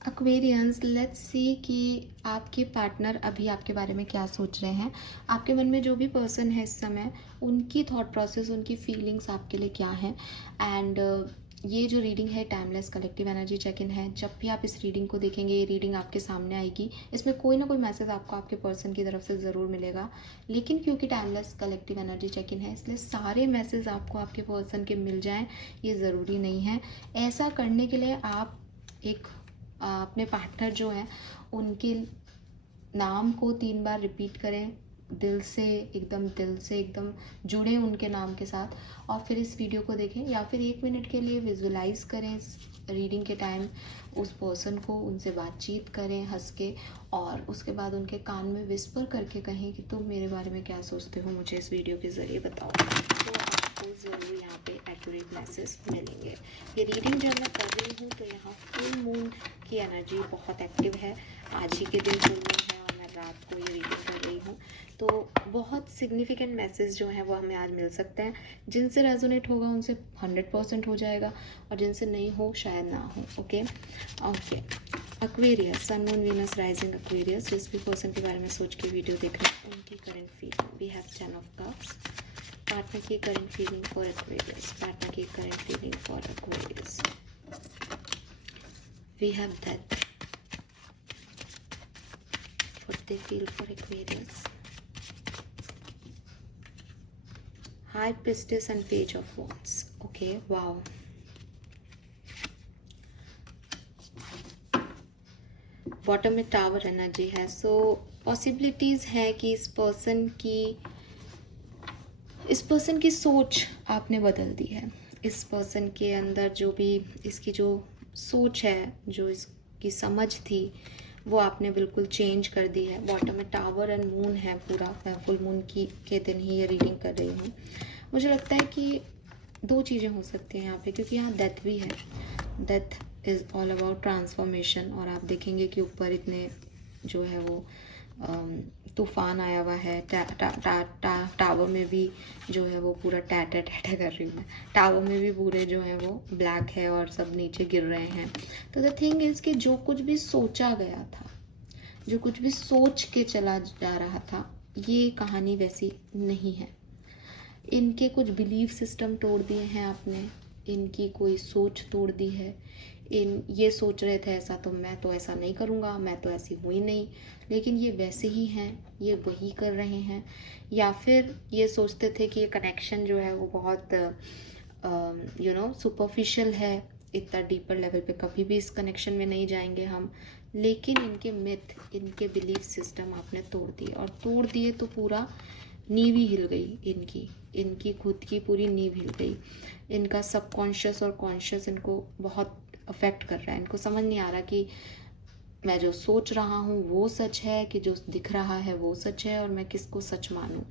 Aquarians, let's see कि आपके partner अभी आपके बारे में क्या सोच रहे हैं। आपके मन में जो भी पर्सन है इस समय, उनकी थॉट प्रोसेस, उनकी फीलिंग्स आपके लिए क्या हैं। एंड ये जो रीडिंग है timeless collective energy check in है। जब भी आप इस रीडिंग को देखेंगे, ये रीडिंग आपके सामने आएगी, इसमें कोई ना कोई मैसेज आपको आपके पर्सन की तरफ से ज़रूर मिलेगा। लेकिन क्योंकि timeless collective energy check in है, इसलिए सारे मैसेज आपको आपके पर्सन के मिल जाएं ये ज़रूरी नहीं है। ऐसा करने के लिए आप एक अपने पार्टनर जो हैं उनके नाम को 3 बार रिपीट करें, दिल से एकदम जुड़े उनके नाम के साथ, और फिर इस वीडियो को देखें। या फिर 1 मिनट के लिए विजुलाइज करें इस रीडिंग के टाइम उस पर्सन को, उनसे बातचीत करें हंस के, और उसके बाद उनके कान में विस्पर करके कहें कि तुम मेरे बारे में क्या सोचते हो, मुझे इस वीडियो के ज़रिए बताओ। तो आपको ज़रूर यहाँ पे एक्यूरेट मैसेज मिलेंगे। ये रीडिंग जब मैं कर रही हूँ तो यहाँ फुल मून की एनर्जी बहुत एक्टिव है। आज ही के दिन फुल मून है और मैं रात को ये रीडिंग कर रही हूँ, तो बहुत सिग्निफिकेंट मैसेज जो है वो हमें आज मिल सकते हैं। जिनसे रेजोनेट होगा उनसे 100% हो जाएगा, और जिनसे नहीं हो शायद ना हो। Okay okay. Aquarius, sun moon Venus rising Aquarius, जिस भी पर्सन के बारे में सोच के वीडियो देख रहे हैं उनकी current feeling. We have 10 of cups. Partner की current feeling for Aquarius, partner की current feeling for Aquarius. We have that, what they feel for Aquarius. High Priestess and Page of Wands. Okay, wow. Bottom में tower energy है। सो possibilities है कि इस person की सोच आपने बदल दी है। इस पर्सन के अंदर जो भी इसकी जो सोच है, जो इसकी समझ थी, वो आपने बिल्कुल चेंज कर दी है। बॉटम में टावर एंड मून है पूरा। मैं फुल मून के दिन ही ये रीडिंग कर रही हूँ। मुझे लगता है कि 2 चीज़ें हो सकती हैं यहाँ पे, क्योंकि यहाँ डेथ भी है। Death is all about transformation. और आप देखेंगे कि ऊपर इतने जो है वो तूफान आया हुआ है। टावर में भी जो है वो पूरा टैटा कर रही हूँ मैं। टावर में भी पूरे जो है वो ब्लैक है और सब नीचे गिर रहे हैं। तो द थिंग इज़ कि जो कुछ भी सोचा गया था, जो कुछ भी सोच के चला जा रहा था, ये कहानी वैसी नहीं है। इनके कुछ बिलीफ सिस्टम तोड़ दिए हैं आपने, इनकी कोई सोच तोड़ दी है। ये सोच रहे थे ऐसा, तो मैं तो ऐसा नहीं करूँगा, मैं तो ऐसी हुई नहीं, लेकिन ये वैसे ही हैं, ये वही कर रहे हैं। या फिर ये सोचते थे कि ये कनेक्शन जो है वो बहुत सुपरफिशियल है, इतना डीपर लेवल पे कभी भी इस कनेक्शन में नहीं जाएंगे हम। लेकिन इनके मिथ, इनके बिलीफ सिस्टम आपने तोड़ दिए, और तोड़ दिए तो पूरा नींव ही हिल गई इनकी खुद की पूरी नींव हिल गई। इनका सबकॉन्शियस और कॉन्शियस इनको बहुत अफेक्ट कर रहा है। इनको समझ नहीं आ रहा कि मैं जो सोच रहा हूँ वो सच है, कि जो दिख रहा है वो सच है, और मैं किसको सच मानूं।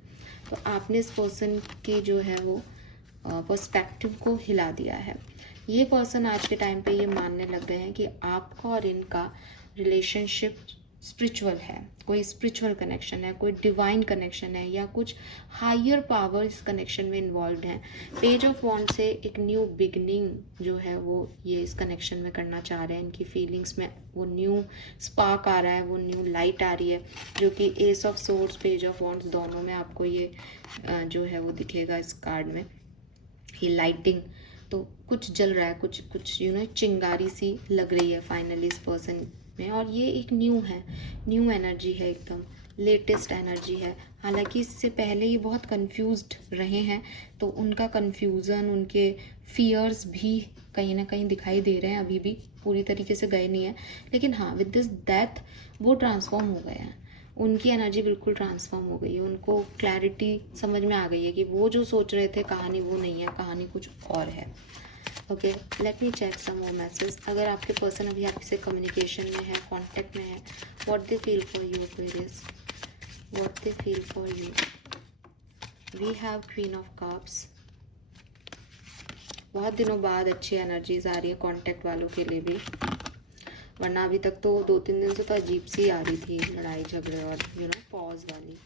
तो आपने इस पर्सन के जो है वो पर्सपेक्टिव को हिला दिया है। ये पर्सन आज के टाइम पे ये मानने लग गए हैं कि आपका और इनका रिलेशनशिप स्पिरिचुअल है, कोई स्पिरिचुअल कनेक्शन है, कोई डिवाइन कनेक्शन है, या कुछ हायर पावर इस कनेक्शन में इन्वॉल्व हैं। पेज ऑफ वॉन्ड से एक न्यू बिगनिंग जो है वो ये इस कनेक्शन में करना चाह रहे हैं। इनकी फीलिंग्स में वो न्यू स्पार्क आ रहा है, वो न्यू लाइट आ रही है, जो कि S of swords, page of wands दोनों में आपको ये जो है वो दिखेगा इस कार्ड में, ये लाइटिंग। तो कुछ जल रहा है, कुछ चिंगारी सी लग रही है फाइनली इस पर्सन में। और ये एक न्यू एनर्जी है, एकदम लेटेस्ट एनर्जी है। हालांकि इससे पहले ये बहुत कंफ्यूज्ड रहे हैं, तो उनका कंफ्यूजन, उनके फियर्स भी कहीं ना कहीं दिखाई दे रहे हैं, अभी भी पूरी तरीके से गए नहीं है। लेकिन हाँ, विद दिस डेथ वो ट्रांसफॉर्म हो गए हैं। उनकी एनर्जी बिल्कुल ट्रांसफॉर्म हो गई है। उनको क्लैरिटी समझ में आ गई है कि वो जो सोच रहे थे कहानी वो नहीं है, कहानी कुछ और है। ओके, लेट मी चेक सम मोर मैसेज। अगर आपके पर्सन अभी आपसे कम्युनिकेशन में है, कांटेक्ट में है, what they feel for you Aquarius, what they feel for you. We have queen of cups. बहुत दिनों बाद अच्छी एनर्जीज आ रही है कांटेक्ट वालों के लिए भी, वरना अभी तक तो 2-3 दिन से तो अजीब सी आ रही थी, लड़ाई झगड़े और पॉज वाली।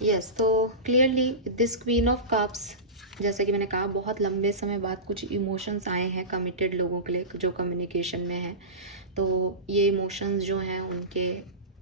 यस, तो clearly this queen of cups जैसे कि मैंने कहा, बहुत लंबे समय बाद कुछ इमोशंस आए हैं कमिटेड लोगों के लिए जो कम्युनिकेशन में है। तो ये इमोशंस जो हैं उनके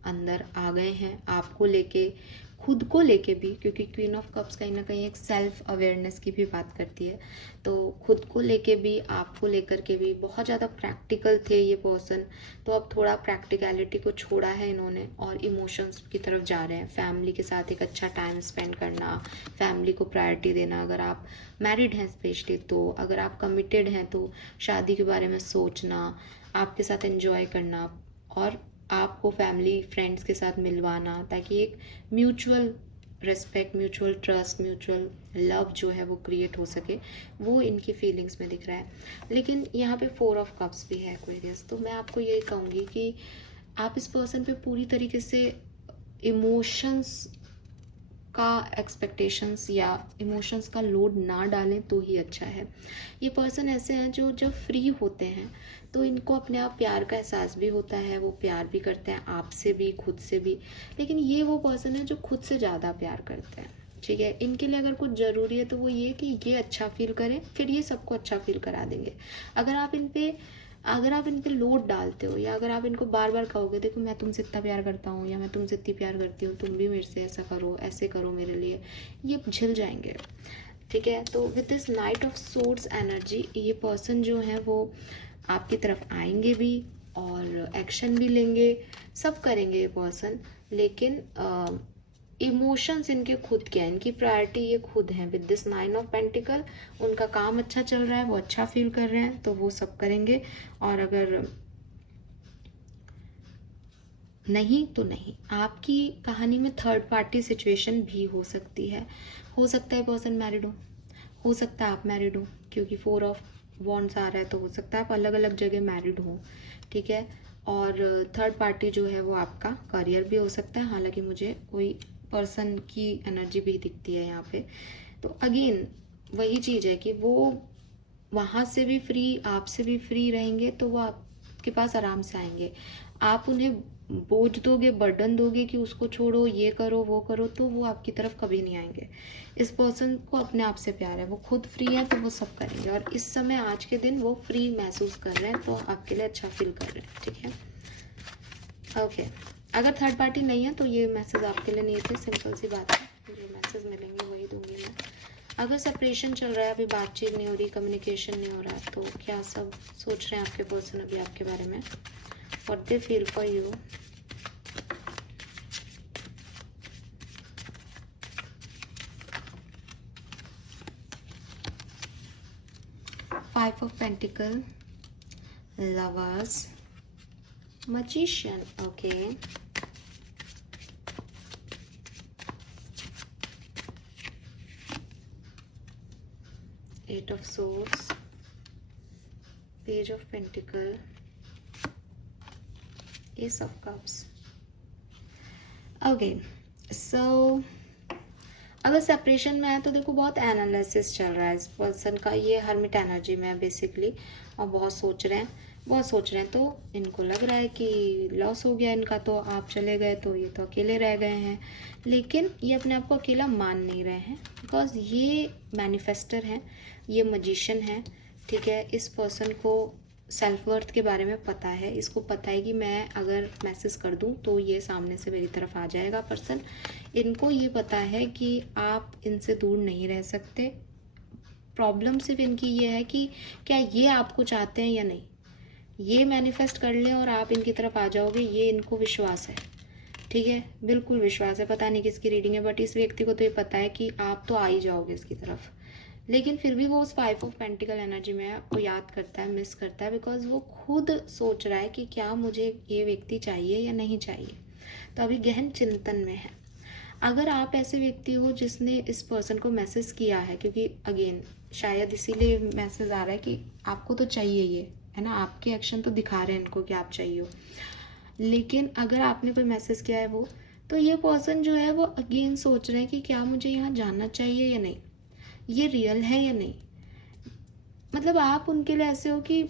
अंदर आ गए हैं आपको लेके, खुद को लेके भी, क्योंकि क्वीन ऑफ कप्स कहीं ना कहीं एक सेल्फ अवेयरनेस की भी बात करती है। तो खुद को लेके भी, आपको लेकर के भी बहुत ज़्यादा प्रैक्टिकल थे ये पर्सन। तो अब थोड़ा प्रैक्टिकलिटी को छोड़ा है इन्होंने और इमोशंस की तरफ जा रहे हैं। फैमिली के साथ एक अच्छा टाइम स्पेंड करना, फैमिली को प्रायोरिटी देना, अगर आप मैरिड हैं स्पेशली तो, अगर आप कमिटेड हैं तो शादी के बारे में सोचना, आपके साथ एंजॉय करना और आपको फैमिली फ्रेंड्स के साथ मिलवाना, ताकि एक mutual respect, mutual trust, mutual love जो है वो क्रिएट हो सके, वो इनकी फीलिंग्स में दिख रहा है। लेकिन यहाँ पे 4 ऑफ कप्स भी है एक्वेरियस। तो मैं आपको यही कहूँगी कि आप इस पर्सन पे पूरी तरीके से इमोशंस का एक्सपेक्टेशंस या इमोशंस का लोड ना डालें तो ही अच्छा है। ये पर्सन ऐसे हैं जो जब फ्री होते हैं तो इनको अपने आप प्यार का एहसास भी होता है, वो प्यार भी करते हैं आपसे भी, खुद से भी। लेकिन ये वो पर्सन है जो खुद से ज़्यादा प्यार करते हैं, ठीक है। इनके लिए अगर कुछ ज़रूरी है तो वो ये कि ये अच्छा फील करें, फिर ये सबको अच्छा फील करा देंगे। अगर आप इन पे लोड डालते हो, या अगर आप इनको बार बार कहोगे देखो मैं तुमसे इतना प्यार करता हूँ, या मैं तुमसे इतनी प्यार करती हूँ, तुम भी मेरे से ऐसा करो, ऐसे करो मेरे लिए, ये झिल जाएंगे, ठीक है। तो with this night of swords energy, ये पर्सन जो है वो आपकी तरफ आएंगे भी और एक्शन भी लेंगे, सब करेंगे ये पर्सन। लेकिन इमोशंस इनके खुद के हैं, इनकी प्रायोरिटी ये खुद हैं। विद दिस 9 ऑफ पेंटिकल, उनका काम अच्छा चल रहा है, वो अच्छा फील कर रहे हैं तो वो सब करेंगे। और अगर नहीं तो नहीं। आपकी कहानी में थर्ड पार्टी सिचुएशन भी हो सकती है। हो सकता है पर्सन मैरिड हो सकता है आप मैरिड हो, क्योंकि 4 ऑफ वॉन्ड्स आ रहा है तो हो सकता है आप अलग अलग जगह मैरिड हो, ठीक है। और थर्ड पार्टी जो है वो आपका करियर भी हो सकता है, हालांकि मुझे कोई पर्सन की एनर्जी भी दिखती है यहाँ पे। तो अगेन वही चीज़ है कि वो वहाँ से भी फ्री, आपसे भी फ्री रहेंगे, तो वो आपके पास आराम से आएंगे। आप उन्हें बोझ दोगे, बर्डन दोगे कि उसको छोड़ो, ये करो वो करो, तो वो आपकी तरफ कभी नहीं आएंगे। इस पर्सन को अपने आप से प्यार है, वो खुद फ्री है तो वो सब करेंगे। और इस समय आज के दिन वो फ्री महसूस कर रहे हैं तो आपके लिए अच्छा फील कर रहे हैं, ठीक है। ओके, अगर थर्ड पार्टी नहीं है तो ये मैसेज आपके लिए नहीं थे, सिंपल सी बात है। जो मैसेज मिलेंगे वही दूंगी मैं। अगर सेपरेशन चल रहा है, अभी बातचीत नहीं हो रही, कम्युनिकेशन नहीं हो रहा, तो क्या सब सोच रहे हैं आपके पर्सन अभी आपके बारे में, what they feel for you. Five of pentacle, lovers, magician, okay. Eight of Swords, Page of Pentacle, Ace of Cups. Okay, so अगर सेपरेशन में है तो देखो बहुत एनालिसिस चल रहा है इस पर्सन का, ये हर्मिट एनर्जी में है बेसिकली, और बहुत सोच रहे हैं। तो इनको लग रहा है कि लॉस हो गया इनका, तो आप चले गए तो ये तो अकेले रह गए हैं। लेकिन ये अपने आप को अकेला मान नहीं रहे हैं, बिकॉज ये मैनिफेस्टर हैं, ये मजिशियन है, ठीक है। इस पर्सन को सेल्फ वर्थ के बारे में पता है, इसको पता है कि मैं अगर मैसेज कर दूं तो ये सामने से मेरी तरफ आ जाएगा पर्सन। इनको ये पता है कि आप इनसे दूर नहीं रह सकते। प्रॉब्लम सिर्फ इनकी ये है कि क्या ये आपको चाहते हैं या नहीं। ये मैनिफेस्ट कर लें और आप इनकी तरफ आ जाओगे, ये इनको विश्वास है, ठीक है, बिल्कुल विश्वास है। पता नहीं किसकी रीडिंग है, बट इस व्यक्ति को तो ये पता है कि आप तो आ ही जाओगे इसकी तरफ। लेकिन फिर भी वो उस 5 ऑफ पेंटिकल एनर्जी में आपको याद करता है, मिस करता है, बिकॉज वो खुद सोच रहा है कि क्या मुझे ये व्यक्ति चाहिए या नहीं चाहिए। तो अभी गहन चिंतन में है। अगर आप ऐसे व्यक्ति हो जिसने इस पर्सन को मैसेज किया है, क्योंकि अगेन शायद इसीलिए मैसेज आ रहा है कि आपको तो चाहिए ये, है ना, आपके एक्शन तो दिखा रहे हैं इनको कि आप चाहिए हो। लेकिन अगर आपने कोई मैसेज किया है वो, तो ये पर्सन जो है वो अगेन सोच रहे हैं कि क्या मुझे यहाँ जानना चाहिए या नहीं, ये रियल है या नहीं। मतलब आप उनके लिए ऐसे हो कि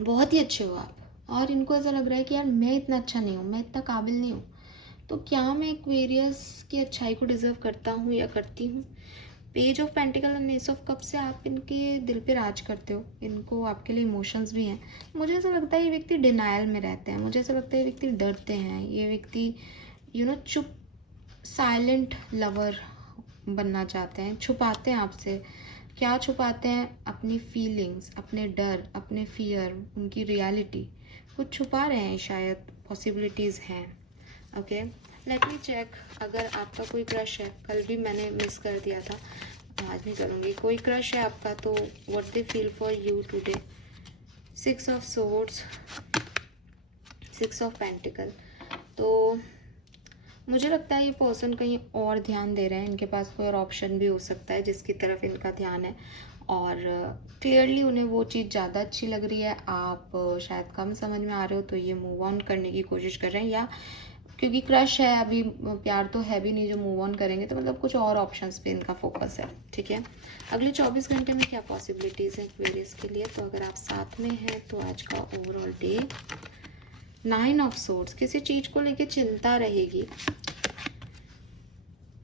बहुत ही अच्छे हो आप, और इनको ऐसा लग रहा है कि यार मैं इतना अच्छा नहीं हूँ, मैं इतना काबिल नहीं हूँ, तो क्या मैं एक्वेरियस की अच्छाई को डिजर्व करता हूँ या करती हूँ? Page of pentacle and S of cup से आप इनके दिल पे राज करते हो, इनको आपके लिए इमोशंस भी हैं। मुझे ऐसा लगता है ये व्यक्ति डिनायल में रहते हैं, मुझे ऐसा लगता है ये व्यक्ति डरते हैं, ये व्यक्ति चुप साइलेंट लवर बनना चाहते हैं, छुपाते हैं आपसे। क्या छुपाते हैं? अपनी फीलिंग्स, अपने डर, अपने फियर, उनकी रियलिटी कुछ छुपा रहे हैं शायद, पॉसिबिलिटीज़ हैं। Okay, let me check. अगर आपका कोई क्रश है, कल भी मैंने मिस कर दिया था, आज नहीं करूँगी। कोई क्रश है आपका तो what they feel for you today? 6 of swords, 6 of pentacle. तो मुझे लगता है ये पर्सन कहीं और ध्यान दे रहे हैं, इनके पास कोई और ऑप्शन भी हो सकता है जिसकी तरफ इनका ध्यान है, और क्लियरली उन्हें वो चीज़ ज़्यादा अच्छी लग रही है, आप शायद कम समझ में आ रहे हो, तो ये मूव ऑन करने की कोशिश कर रहे हैं, या क्योंकि क्रश है, अभी प्यार तो है भी नहीं जो मूव ऑन करेंगे, तो मतलब कुछ और ऑप्शंस पे इनका फोकस है। ठीक है, अगले 24 घंटे में क्या पॉसिबिलिटीज़ हैं एक्वेरियस के लिए? तो अगर आप साथ में हैं तो आज का ओवरऑल डे 9 ऑफ सोर्ड्स, किसी चीज़ को लेके चिंता रहेगी।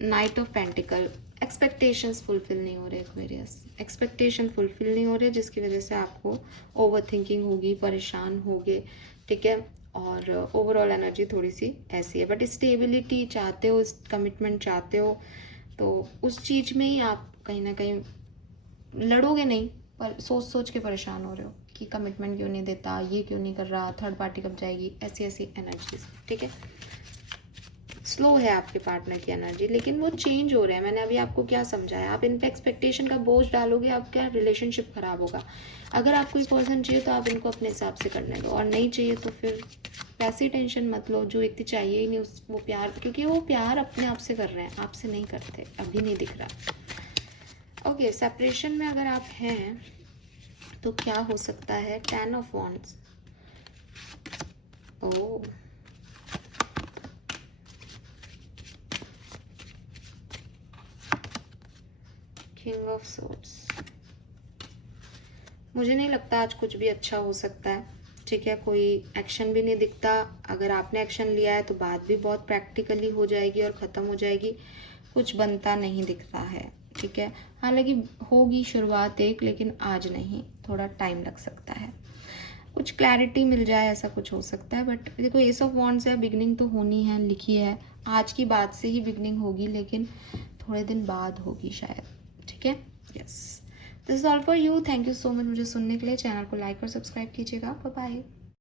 Night of pentacle, expectations fulfil नहीं हो रहे एक्वेरियस, एक्सपेक्टेशन फुलफिल नहीं हो रहे, जिसकी वजह से आपको ओवर थिंकिंग होगी, परेशान होगे। ठीक है, और ओवरऑल एनर्जी थोड़ी सी ऐसी है, बट स्टेबिलिटी चाहते हो, कमिटमेंट चाहते हो, तो उस चीज़ में ही आप कहीं ना कहीं लड़ोगे नहीं, पर सोच सोच के परेशान हो रहे हो कि कमिटमेंट क्यों नहीं देता, ये क्यों नहीं कर रहा, थर्ड पार्टी कब जाएगी, ऐसी ऐसी एनर्जीज। ठीक है, स्लो है आपके पार्टनर की एनर्जी, लेकिन वो चेंज हो रहे हैं। मैंने अभी आपको क्या समझाया, आप इन पे एक्सपेक्टेशन का बोझ डालोगे, आपका रिलेशनशिप खराब होगा। अगर आपको कोई पर्सन चाहिए तो आप इनको अपने हिसाब से करने दो, और नहीं चाहिए तो फिर वैसी टेंशन मत लो। जो व्यक्ति चाहिए ही नहीं वो प्यार, क्योंकि वो प्यार अपने आप से कर रहे हैं, आपसे नहीं करते, अभी नहीं दिख रहा। ओके, सेपरेशन में अगर आप हैं तो क्या हो सकता है? 10 of wands, oh, king of swords. मुझे नहीं लगता आज कुछ भी अच्छा हो सकता है। ठीक है, कोई एक्शन भी नहीं दिखता। अगर आपने एक्शन लिया है तो बात भी बहुत प्रैक्टिकली हो जाएगी और ख़त्म हो जाएगी, कुछ बनता नहीं दिख रहा है। ठीक है, हालांकि होगी शुरुआत एक, लेकिन आज नहीं, थोड़ा टाइम लग सकता है, कुछ क्लैरिटी मिल जाए, ऐसा कुछ हो सकता है। बट देखो, एस ऑफ वॉन्ड्स है, बिगनिंग तो होनी है, लिखी है, आज की बात से ही बिगनिंग होगी, लेकिन थोड़े दिन बाद होगी शायद। ठीक है, yes, this is all for you. Thank you so much मुझे सुनने के लिए। चैनल को लाइक और सब्सक्राइब कीजिएगा। Bye bye.